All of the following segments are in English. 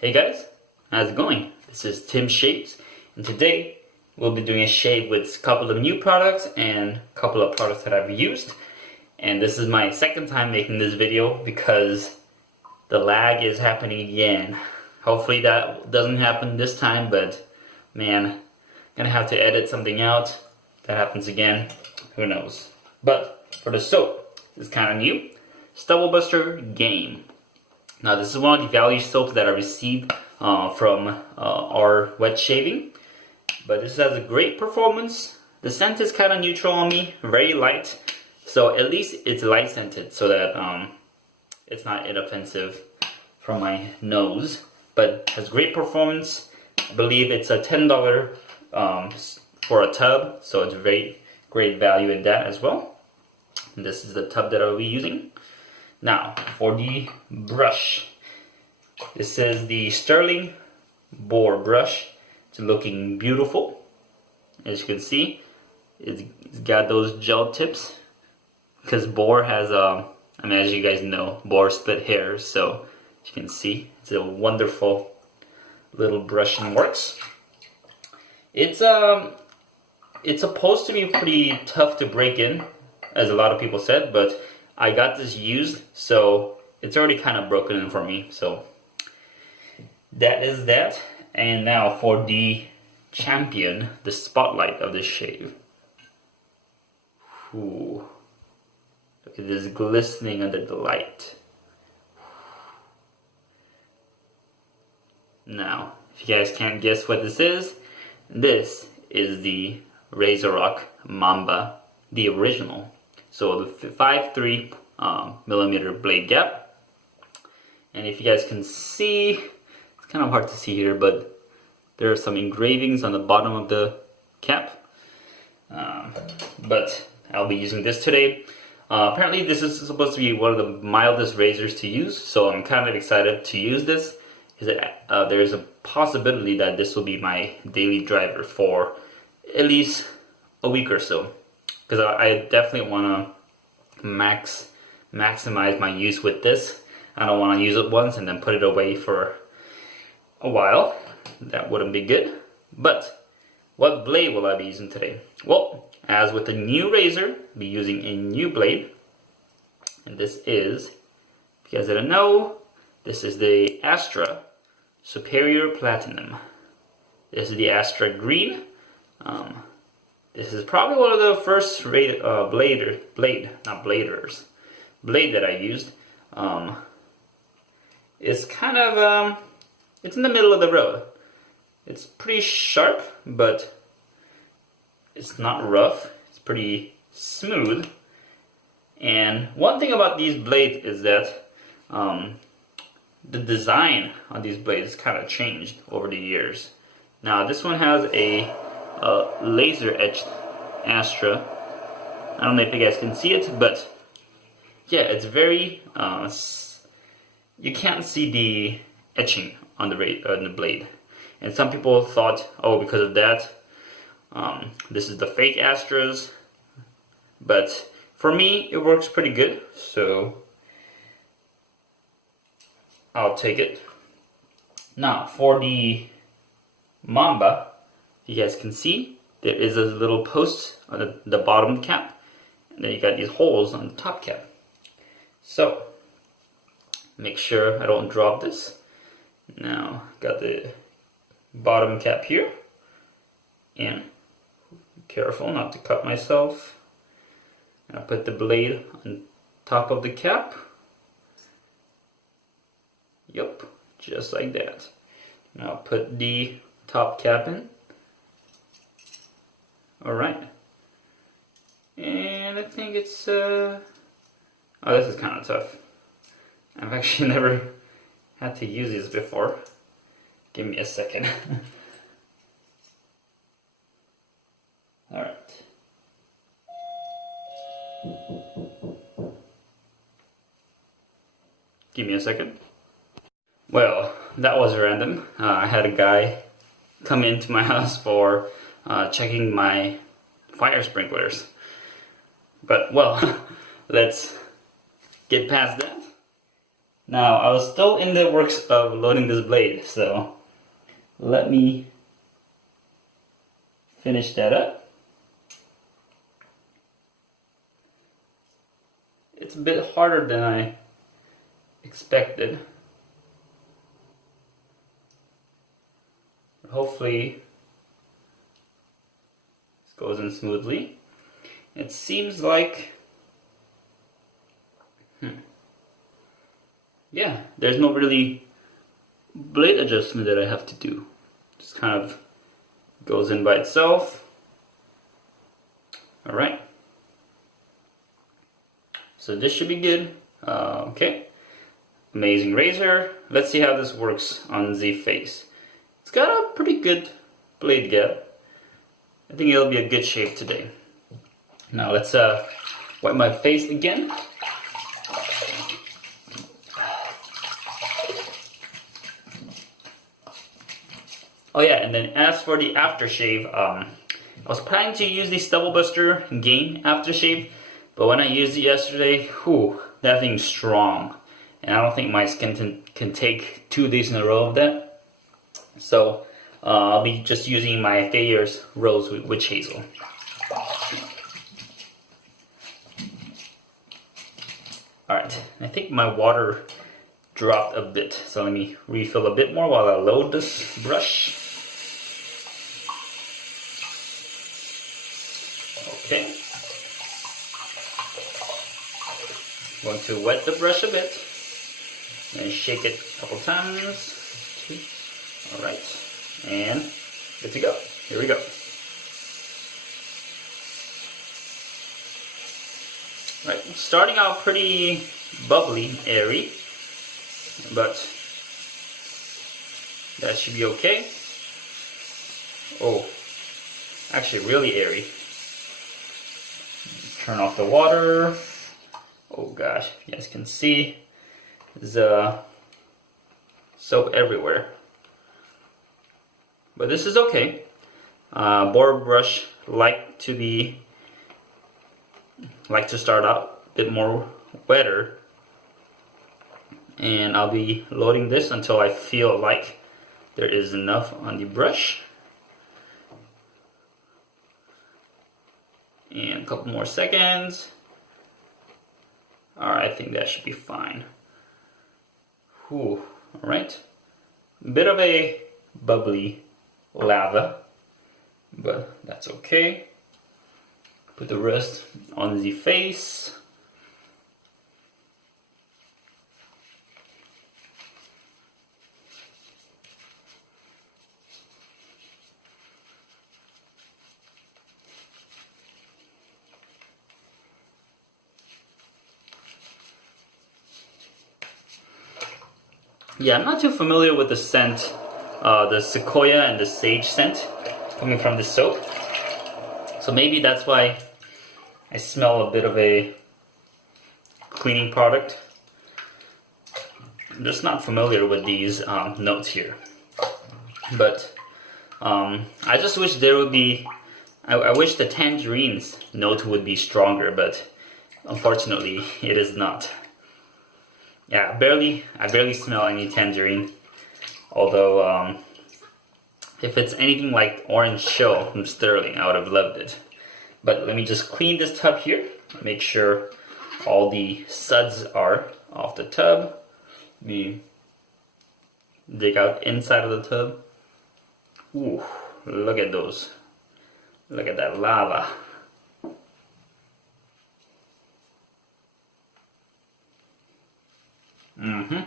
Hey guys, how's it going? This is Tim Shaves, and today we'll be doing a shave with a couple of new products and a couple of products that I've used. And this is my second time making this video because the lag is happening again. Hopefully that doesn't happen this time, but man, I'm gonna have to edit something out. If that happens again, who knows. But for the soap, it's kind of new. Stubble Buster Game. Now this is one of the value soaps that I received from our wet shaving, but this has a great performance. The scent is kind of neutral on me, very light, so at least it's light scented so that it's not inoffensive from my nose, but has great performance. I believe it's a $10 for a tub, so it's very great value in that as well. And this is the tub that I'll be using. Now, for the brush, this is the Stirling Boar brush. It's looking beautiful. As you can see, it's got those gel tips because Boar has, as you guys know, Boar split hairs. So, as you can see, it's a wonderful little brush and works. It's supposed to be pretty tough to break in, as a lot of people said, but I got this used, so it's already kind of broken in for me. So that is that. And now for the champion, the spotlight of this shave. Ooh. Look at this glistening under the light. Now, if you guys can't guess what this is the Razorock Mamba, the original. So the 5.3 millimeter blade gap, and if you guys can see, it's kind of hard to see here, but there are some engravings on the bottom of the cap. But I'll be using this today. Apparently this is supposed to be one of the mildest razors to use, so I'm kind of excited to use this, because there's a possibility that this will be my daily driver for at least a week or so. Because I definitely want to maximize my use with this. I don't want to use it once and then put it away for a while. That wouldn't be good. But what blade will I be using today? Well, as with the new razor, I'll be using a new blade. And this is, if you guys didn't know, this is the Astra Superior Platinum. This is the Astra Green. This is probably one of the first blade that I used. It's kind of, it's in the middle of the road. It's pretty sharp, but it's not rough. It's pretty smooth. And one thing about these blades is that the design on these blades kind of changed over the years. Now this one has a laser etched Astra. I don't know if you guys can see it, but yeah, it's very you can't see the etching on the blade, and some people thought, oh, because of that, this is the fake Astras, but for me it works pretty good, so I'll take it. Now for the Mamba, you guys can see there is a little post on the bottom cap, and then you got these holes on the top cap. So make sure I don't drop this. Now got the bottom cap here, and be careful not to cut myself. I'll put the blade on top of the cap. Yep, just like that. Now put the top cap in. Alright, and I think it's, oh, this is kind of tough. I've actually never had to use these before. Give me a second. Alright. Give me a second. Well, that was random. I had a guy come into my house for checking my fire sprinklers. But, well, let's get past that. Now, I was still in the works of loading this blade, so let me finish that up. It's a bit harder than I expected. Hopefully this goes in smoothly. It seems like yeah, there's no really blade adjustment that I have to do. Just kind of goes in by itself. Alright. So this should be good. Okay. Amazing razor. Let's see how this works on the face. It's got a pretty good blade gap. I think it'll be a good shape today. Now let's wipe my face again. Oh yeah, and then as for the aftershave, I was planning to use the Stubble Buster Gain aftershave, but when I used it yesterday, whew, that thing's strong. And I don't think my skin can take 2 days in a row of that. So I'll be just using my Thayer's Rose Witch Hazel. Alright, I think my water dropped a bit, so let me refill a bit more while I load this brush. Okay. Going to wet the brush a bit, and shake it a couple times. Alright, and good to go. Here we go. Right, starting out pretty bubbly, airy, but that should be okay. Oh, actually really airy. Turn off the water. Oh gosh, you guys can see the soap everywhere. But this is okay. Boar brush like to start out a bit more wetter, and I'll be loading this until I feel like there is enough on the brush. And a couple more seconds. Alright, I think that should be fine. Whew, alright. Bit of a bubbly lava, but that's okay. Put the rest on the face. Yeah, I'm not too familiar with the scent, the sequoia and the sage scent coming from the soap. So maybe that's why I smell a bit of a cleaning product. I'm just not familiar with these notes here. But I just wish there would be, I wish the tangerines note would be stronger, but unfortunately it is not. Yeah, I barely smell any tangerine. Although, if it's anything like Orange Shell from Stirling, I would have loved it. But let me just clean this tub here. Make sure all the suds are off the tub. Let me dig out inside of the tub. Ooh, look at those. Look at that lava. Mm-hmm.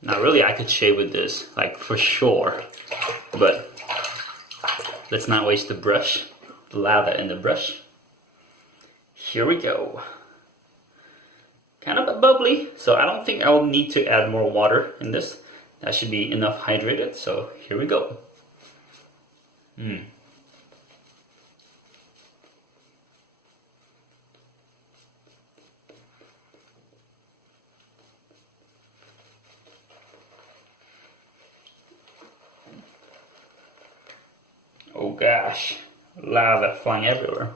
Now really I could shave with this, like for sure, but let's not waste the brush, the lava in the brush. Here we go. Kind of bubbly, so I don't think I will need to add more water in this. That should be enough hydrated, so here we go. gosh, lava flying everywhere.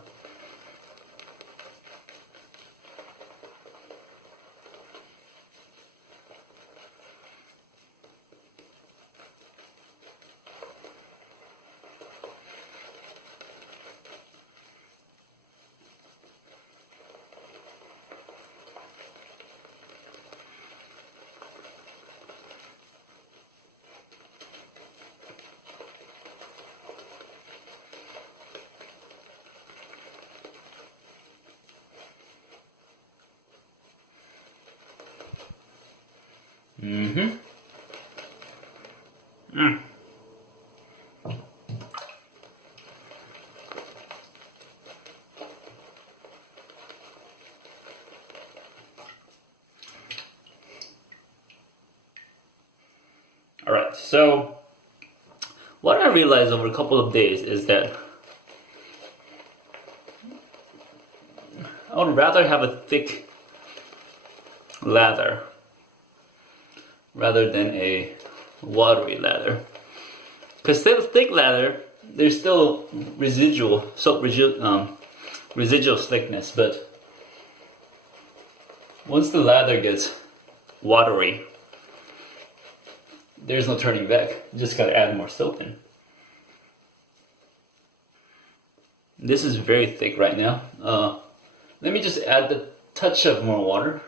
Mm-hmm. Alright, so what I realized over a couple of days is that I would rather have a thick lather rather than a watery lather. Because thick lather, there's still residual slickness, but once the lather gets watery, there's no turning back. You just gotta add more soap in. This is very thick right now. Let me just add the touch of more water.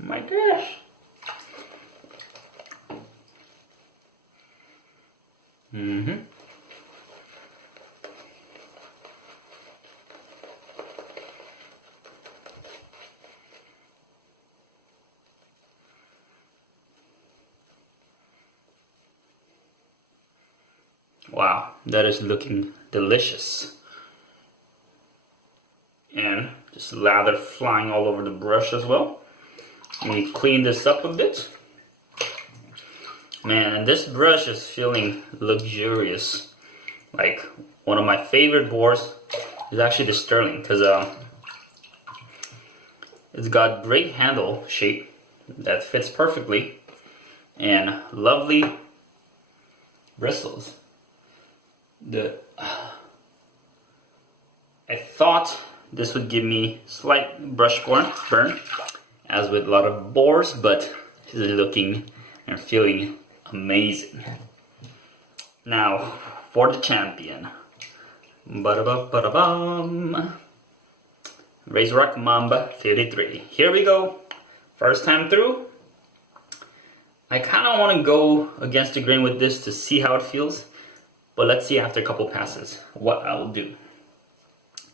My gosh. Wow, that is looking delicious. And just lather flying all over the brush as well. Let me clean this up a bit. Man, this brush is feeling luxurious. Like, one of my favorite boars is actually the Stirling, because it's got great handle shape that fits perfectly and lovely bristles. I thought this would give me slight brush burn, as with a lot of boars, but it's looking and feeling amazing. Now, for the champion. Ba-da-ba-ba-da-bum. Razorock Mamba 53. Here we go. First time through. I kind of want to go against the grain with this to see how it feels. But let's see after a couple passes what I will do.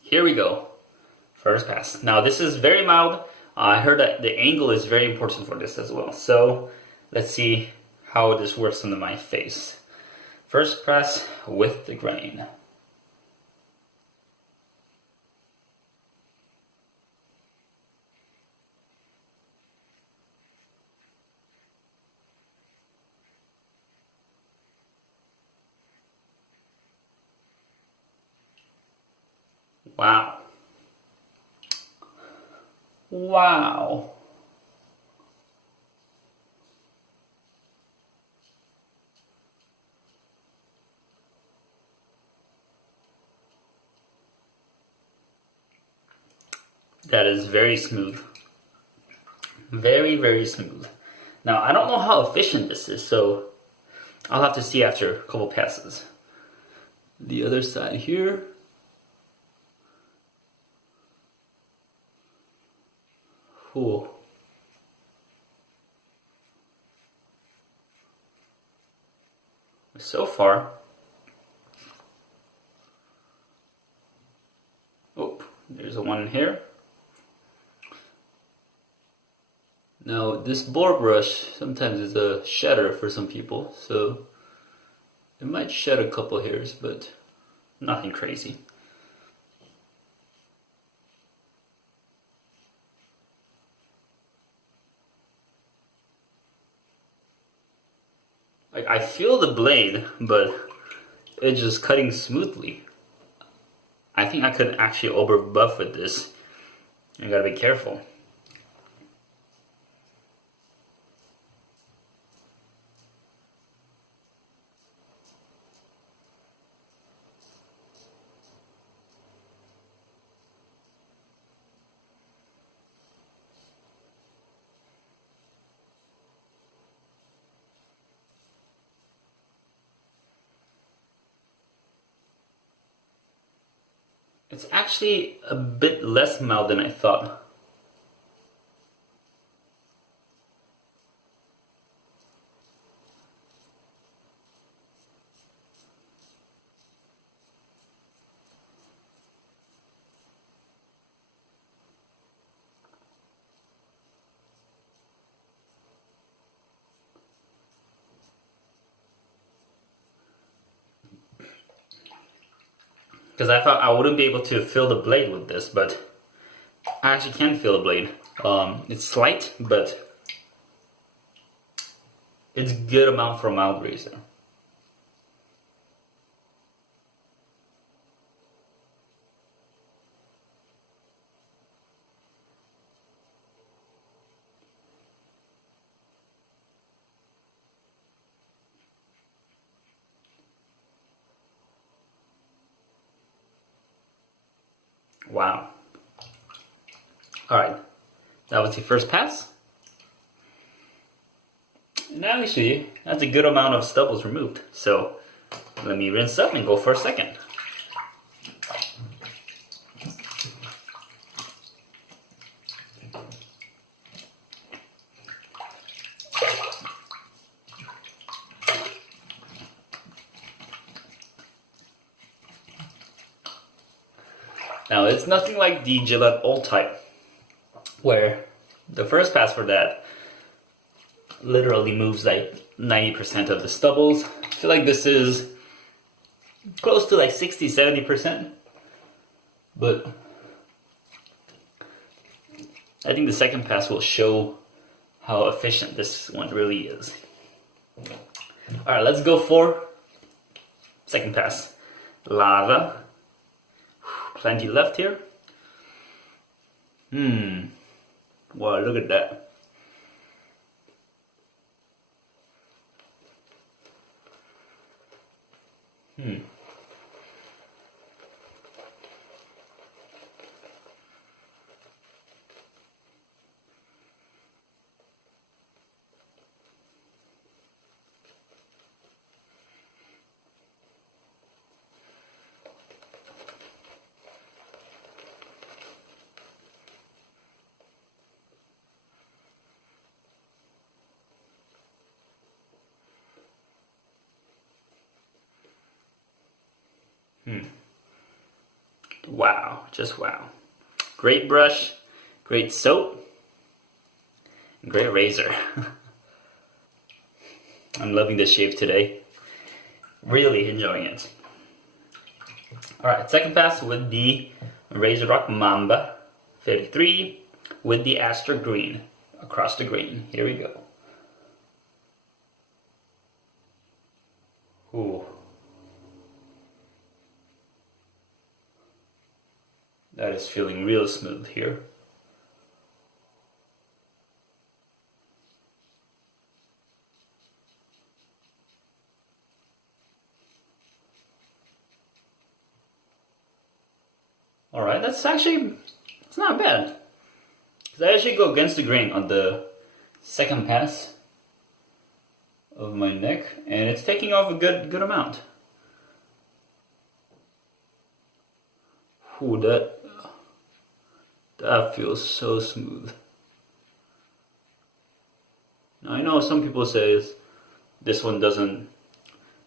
Here we go. First pass. Now this is very mild. I heard that the angle is very important for this as well. So let's see how this works under my face. First pass with the grain. Wow. Wow. That is very smooth. Very, very smooth. Now, I don't know how efficient this is, so I'll have to see after a couple passes. The other side here. Ooh. So far, oh, there's a one here. Now this boar brush sometimes is a shedder for some people, so it might shed a couple hairs, but nothing crazy. I feel the blade, but it's just cutting smoothly. I think I could actually over buff with this. I gotta be careful. It's actually a bit less mild than I thought. Because I thought I wouldn't be able to feel the blade with this, but I actually can feel the blade. It's slight, but it's a good amount for a mild razor. Wow. Alright, that was the first pass. And actually, that's a good amount of stubbles removed. So, let me rinse up and go for a second. Now, it's nothing like the Gillette Old Type, where the first pass for that literally moves like 90% of the stubbles. I feel like this is close to like 60-70%, but I think the second pass will show how efficient this one really is. Alright, let's go for second pass. Lava. Plenty left here. Wow, look at that. Wow, just wow. Great brush, great soap, great razor. I'm loving this shave today. Really enjoying it. Alright, second pass with the Razorock Mamba 53 with the Astra green across the grain. Here we go. Ooh. That is feeling real smooth here. Alright, that's actually, it's not bad. Because I actually go against the grain on the second pass of my neck, and it's taking off a good amount. Ooh, that feels so smooth. Now, I know some people say this one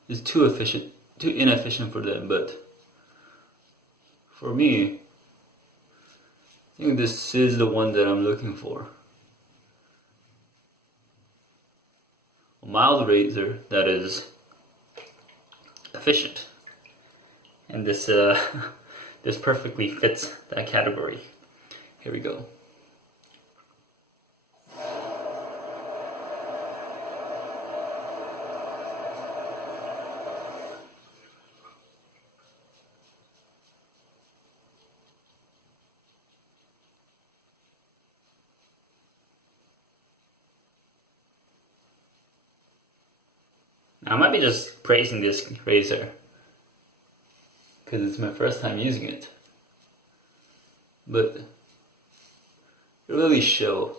is too inefficient for them, but for me, I think this is the one that I'm looking for. A mild razor that is efficient, and this this perfectly fits that category. Here we go. I might be just praising this razor because it's my first time using it, but it really shows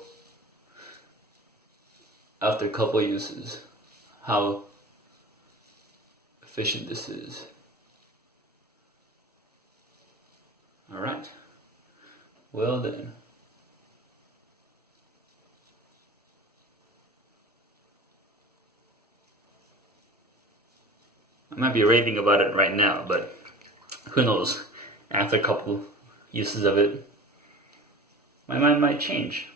after a couple uses how efficient this is. Alright. Well then. I might be raving about it right now, but who knows? After a couple uses of it, my mind might change.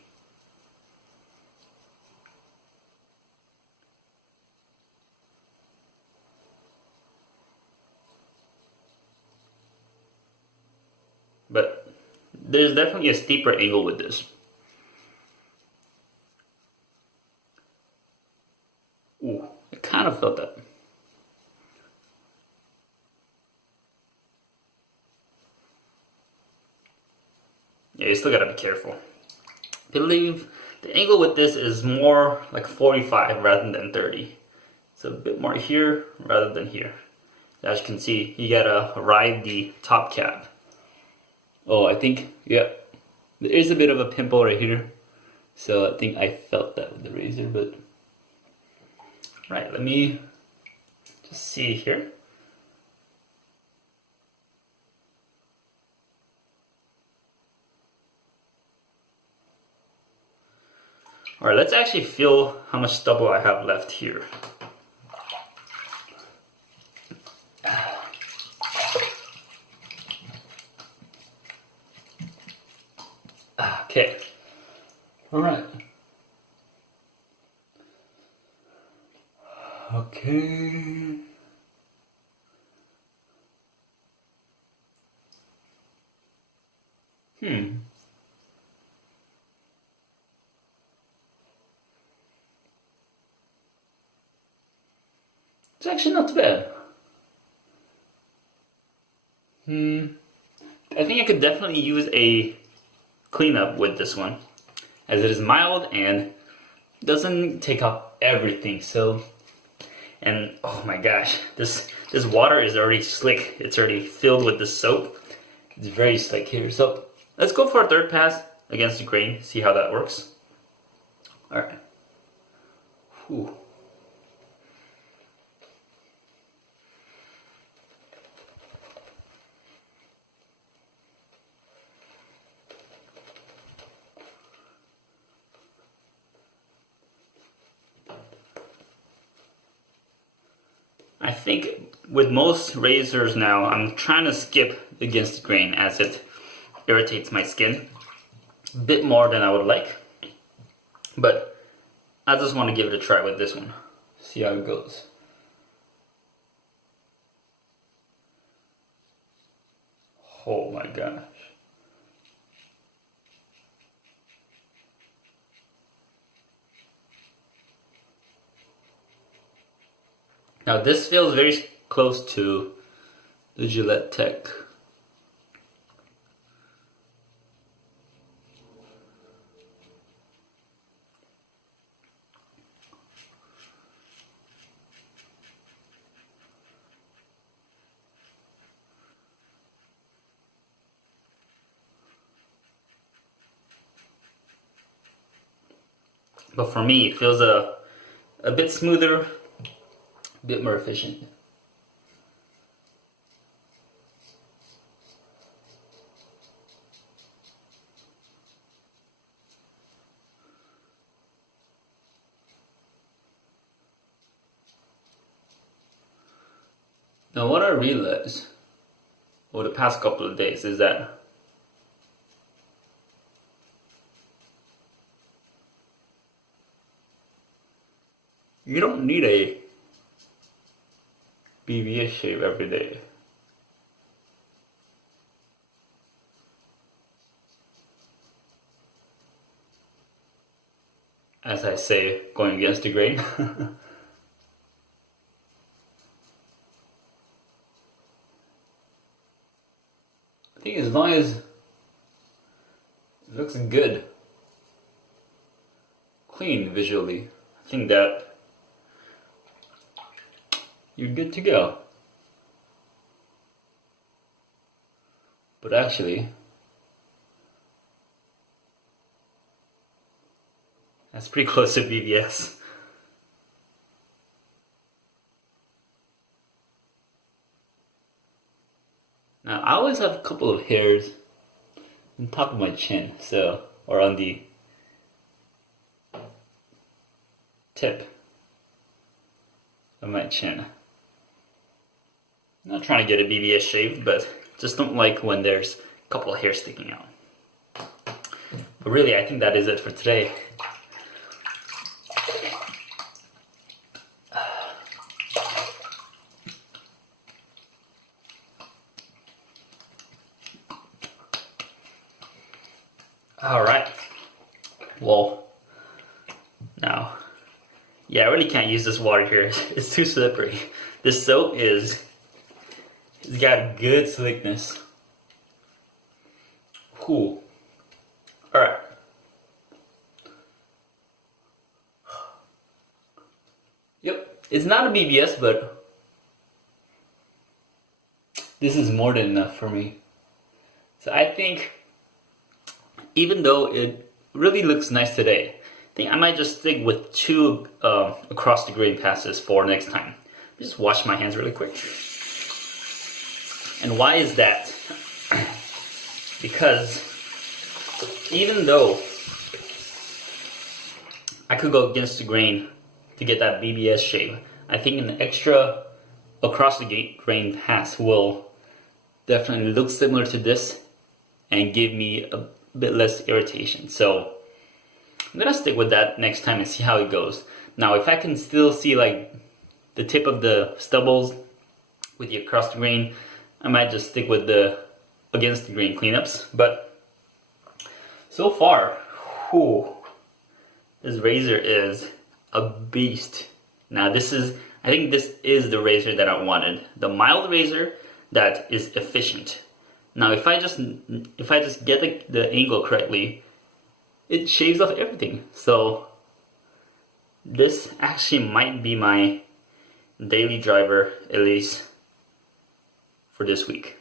But there's definitely a steeper angle with this. Ooh, I kind of felt that. Yeah, you still gotta be careful. I believe the angle with this is more like 45 rather than 30. So a bit more here rather than here. As you can see, you gotta ride the top cap. Oh, I think, yeah, there is a bit of a pimple right here. So I think I felt that with the razor, but... Right, let me just see here. Alright, let's actually feel how much stubble I have left here. Okay. Alright. Okay. It's actually not too bad. I think I could definitely use a cleanup with this one, as it is mild and doesn't take off everything. So, and oh my gosh, this water is already slick. It's already filled with the soap. It's very slick here. So let's go for a third pass against the grain. See how that works. All right. Whew. I think with most razors now, I'm trying to skip against the grain as it irritates my skin a bit more than I would like. But I just want to give it a try with this one. See how it goes. Oh my gosh. Now this feels very close to the Gillette Tech. But for me, it feels a bit smoother, a bit more efficient. Now what I realized over the past couple of days is that you don't need a BBS shave every day. As I say, going against the grain. I think as long as it looks good, clean visually, I think that you're good to go. But actually, that's pretty close to BBS. Now, I always have a couple of hairs on top of my chin, so, or on the tip of my chin. I'm not trying to get a BBS shave, but just don't like when there's a couple of hairs sticking out. But really, I think that is it for today. Alright, well, now, yeah, I really can't use this water here. It's too slippery. This soap it's got good slickness. Cool. Alright. Yep, it's not a BBS, but this is more than enough for me. So I think, even though it really looks nice today, I think I might just stick with 2 across the grain passes for next time. Just wash my hands really quick. And why is that? Because even though I could go against the grain to get that BBS shave, I think an extra across the grain pass will definitely look similar to this and give me a bit less irritation. So I'm gonna stick with that next time and see how it goes. Now, if I can still see like the tip of the stubbles with the across the grain, I might just stick with the against the grain cleanups. But so far, this razor is a beast. Now I think this is the razor that I wanted. The mild razor that is efficient. Now if I just get the angle correctly, it shaves off everything. So this actually might be my daily driver, at least for this week.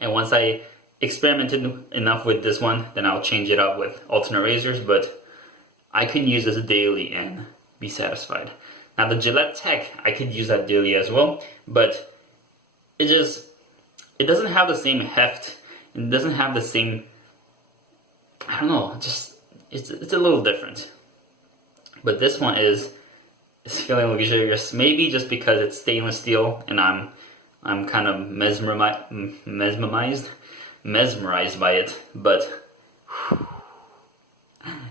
And once I experimented enough with this one, then I'll change it up with alternate razors, but I can use this daily and be satisfied. Now the Gillette Tech, I could use that daily as well, but it doesn't have the same heft. It doesn't have the same, I don't know, just it's a little different. But this one is feeling luxurious, maybe just because it's stainless steel and I'm kind of mesmerized by it. But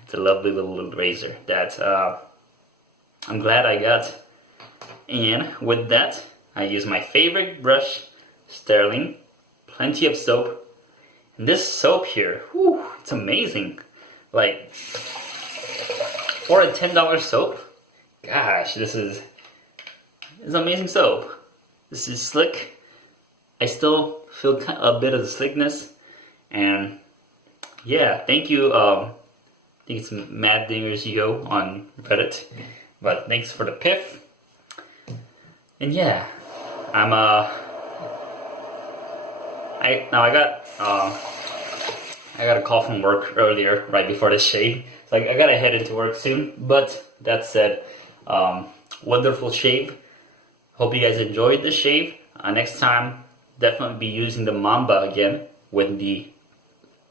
it's a lovely little razor that I'm glad I got. And with that, I use my favorite brush, Stirling, plenty of soap. And this soap here, it's amazing. Like, for a $10 soap, gosh, this is amazing soap. This is slick. I still feel a bit of the slickness. And yeah, thank you. I think it's Mad Dingers Yo on Reddit. But thanks for the piff. And yeah, I got a call from work earlier, right before this shave. So I gotta head into work soon. But that said, wonderful shave. Hope you guys enjoyed the shave. Next time, definitely be using the Mamba again with the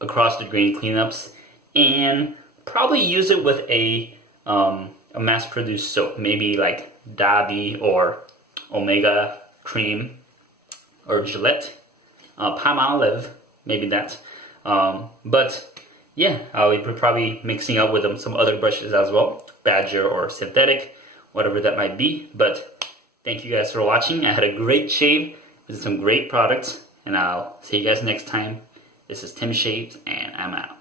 across the grain cleanups, and probably use it with a mass-produced soap, maybe like Dabi or Omega Cream or Gillette, Palmolive, maybe that. But yeah, I'll be probably mixing up with some other brushes as well, Badger or synthetic, whatever that might be. But thank you guys for watching. I had a great shave with some great products, and I'll see you guys next time. This is Tim Shaves, and I'm out.